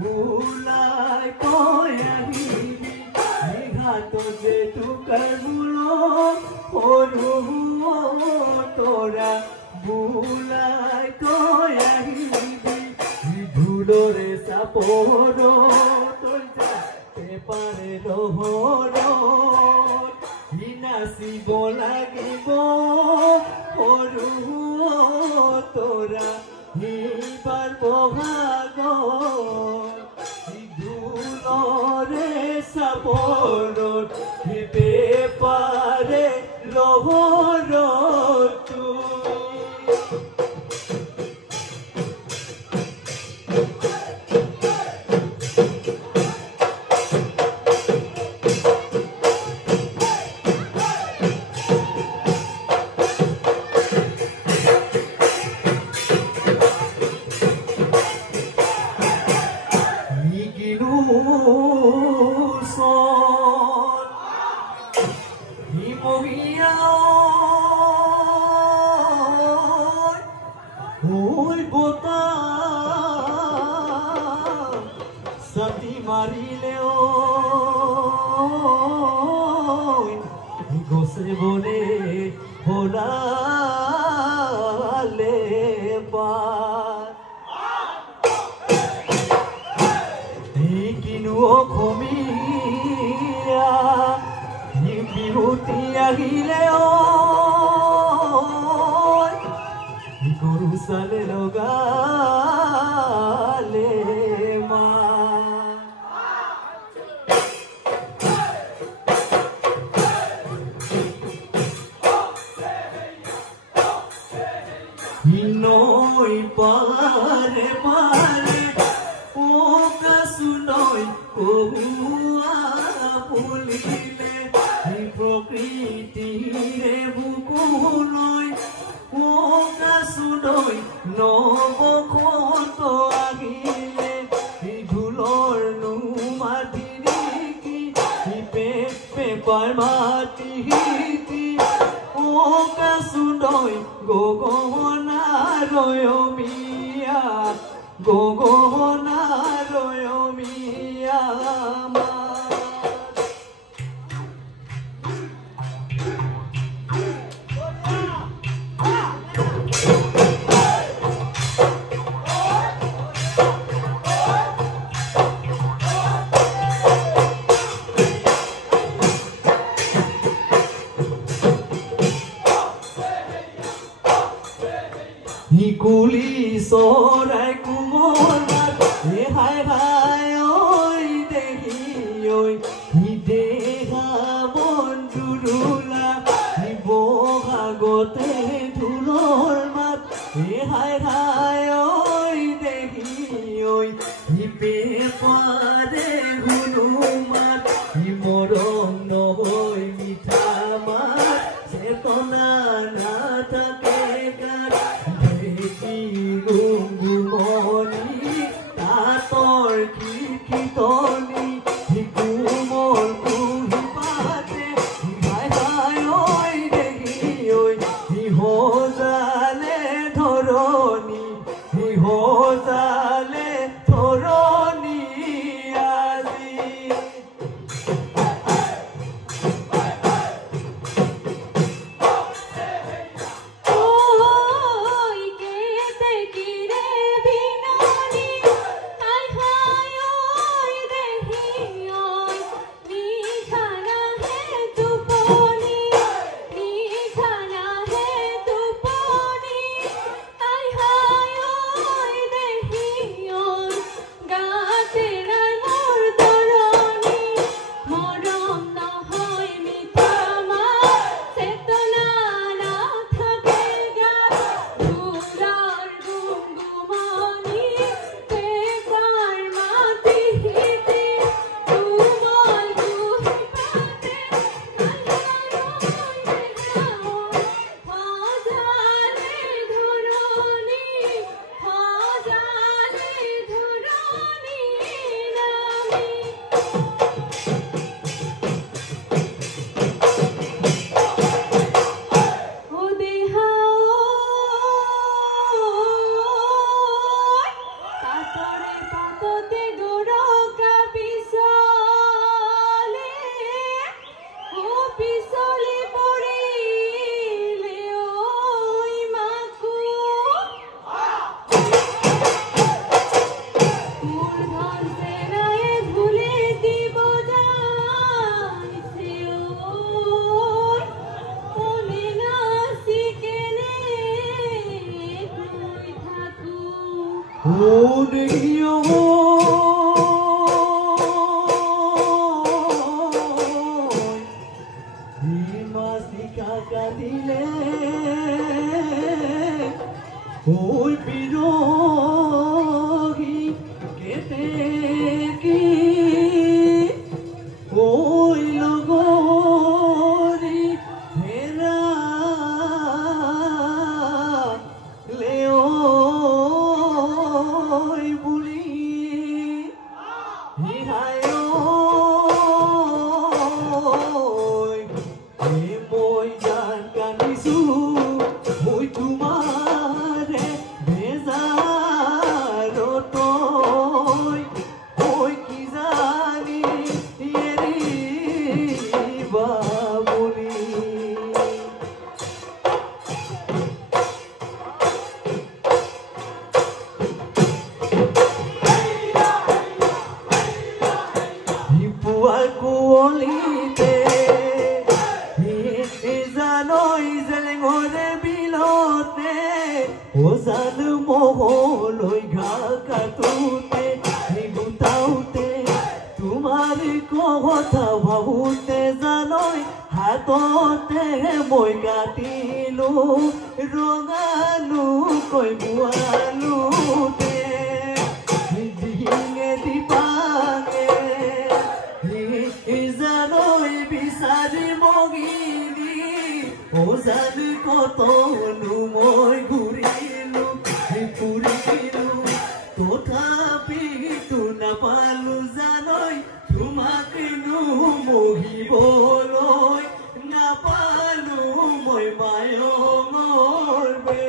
ভুলাই কৈ আহিবি নিঘাত জেতুকাৰ মূল সৰু তৰা ভুলাই কৈ আহিবি ধুলৰে চাপৰ তই যাতে পাৰে লহৰত নাচিব লাগিব সৰু তৰা এইবাৰ বহাগত ধুলৰে চাপৰত পাৰে লহৰত Sati marileo gosre bone holale par ikinu okhomia bihuti agileo goru sale logale Noi pare pare o kasunoi kohua pulile prokriti re bukunoi o kasunoi nobo khonto agile dhulor numadiniki pe parmati o kasunoi gogona royomia gogona royomia Nikuli sorai kumonar hai hai oi dehi oi hi deha bonjurula hi boha gote dhulor mat hai hai oi dehi oi hi pepare hunumat hi moron nohoi mitha mat chetona na thake Gungumoni, tator kitoni, higumon kuhipate, hai hai oi dehi oi, hi hojale thoroni, hi hojale thoroni aji. Oi pirogi keteki oi logori hera leoi buli hihayoi moi jan kanisu moi tumare bezaro toy oi ki jani eri babuli Ipuaku olite Izanoi zelengore bilote Ozan moholoi gakatute Nigutaute Tumari kohota bhavute zanoi Hatote moi katilu Roganu koi bualute Dinge dipange Izanoi bisari mogini Ozan kotonu moi gurilu Purilu Tothapi tu napalu zanoi Tumake nu mohiboloi Napalu moi mayongor be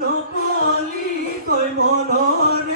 Nokoli toy monore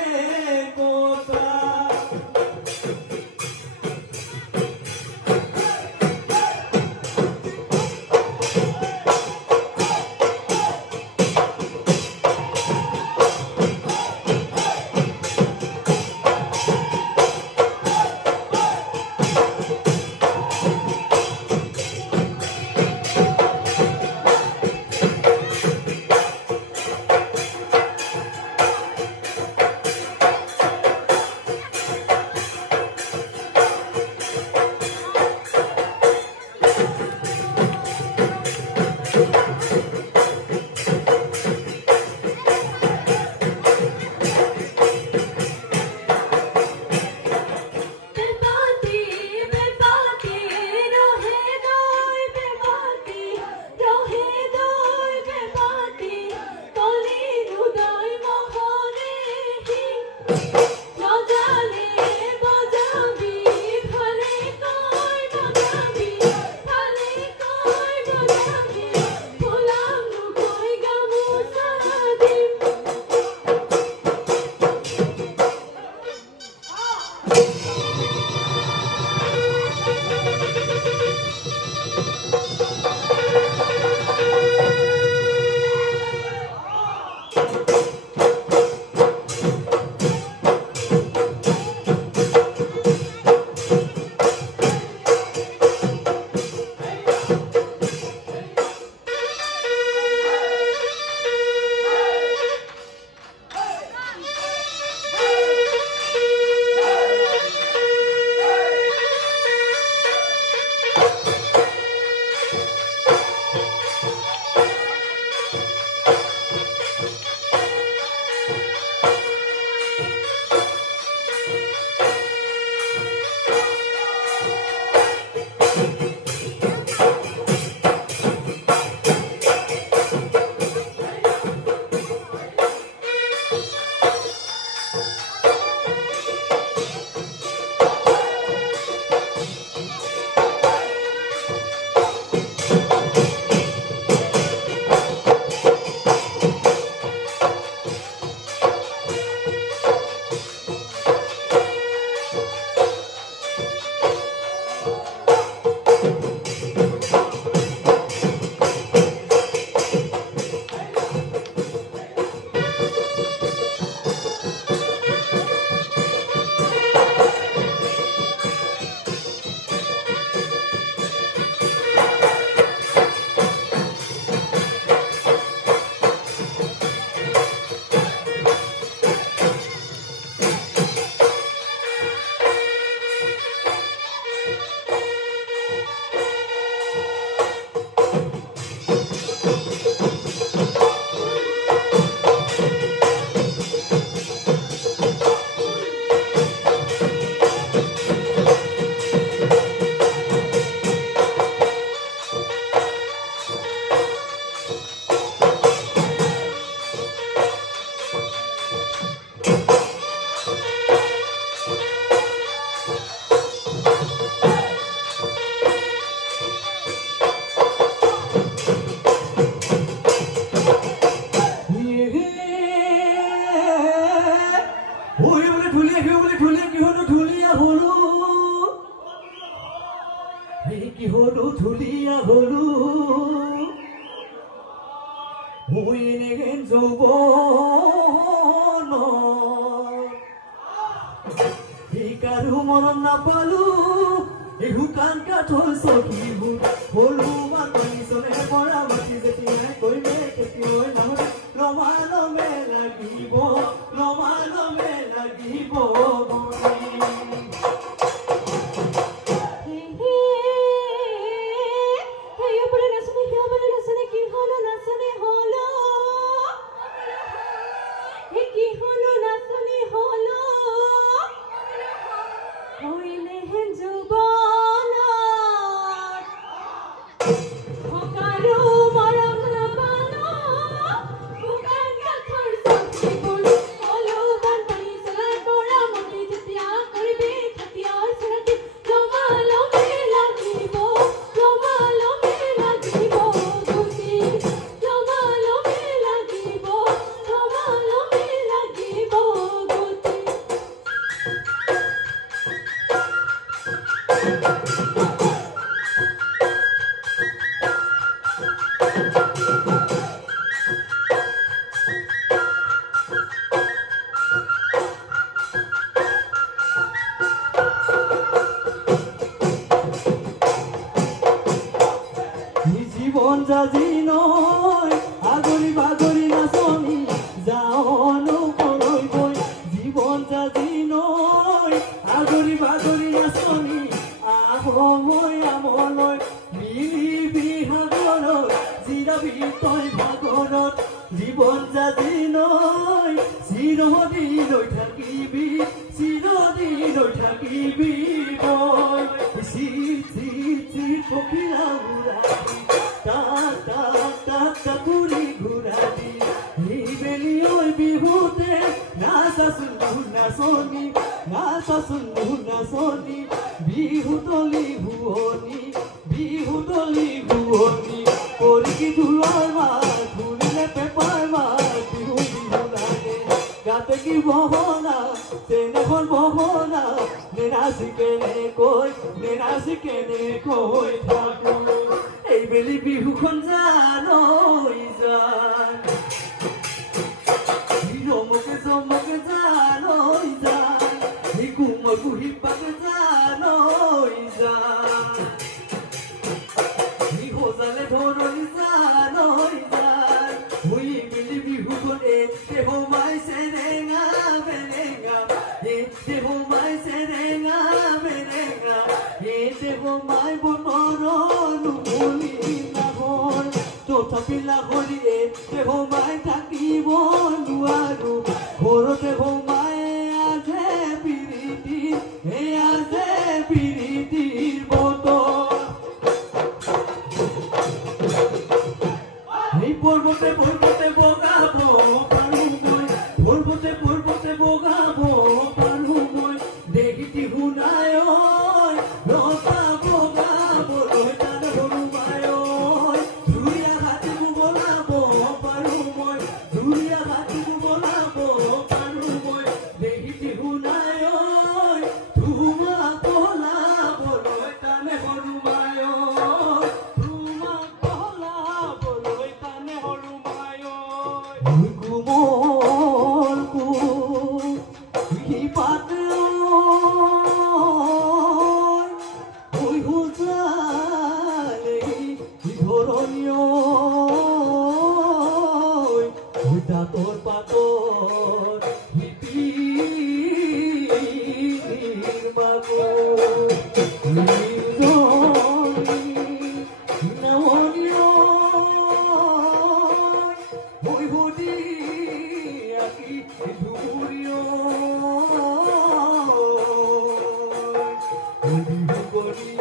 কথাবিলাক হলিয়ে সোমাই থাকিব নোৱাৰো ঘৰতে সোমাই আছে পিৰিতিৰ বতৰ এই পৰ্বতে বগাব পাৰো মই পৰ্বতে বগাব পাৰো মই দেখিতি শুনাই লতা বগাবলৈ টান হৰুমাই জুৰীয়া হাতী বলাব পাৰো মই জুৰীয়া হাতী বলাব পাৰো মই দেখিতি শুনাই তোমাক বলাবলৈ টান হৰুমাই তোমাক বলাবলৈ টান হৰুমাই কোমল পাত দাঁতৰ পাতৰ হিপিৰ মাগৰ নামনিয় হৈ সুধি আকি ধুবুৰীয় কৰি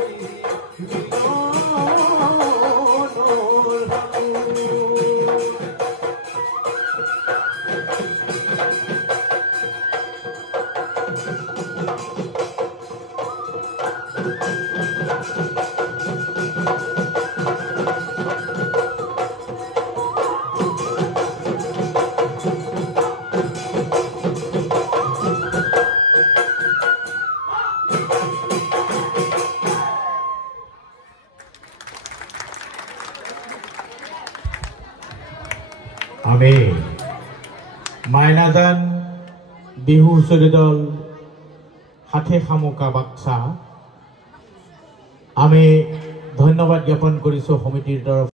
আমি মাইনাজান বিহু হুঁচৰি দল হাতে শামুকা বাক্সা আমি ধন্যবাদ জ্ঞাপন কৰিছোঁ সমিতিৰ তৰফ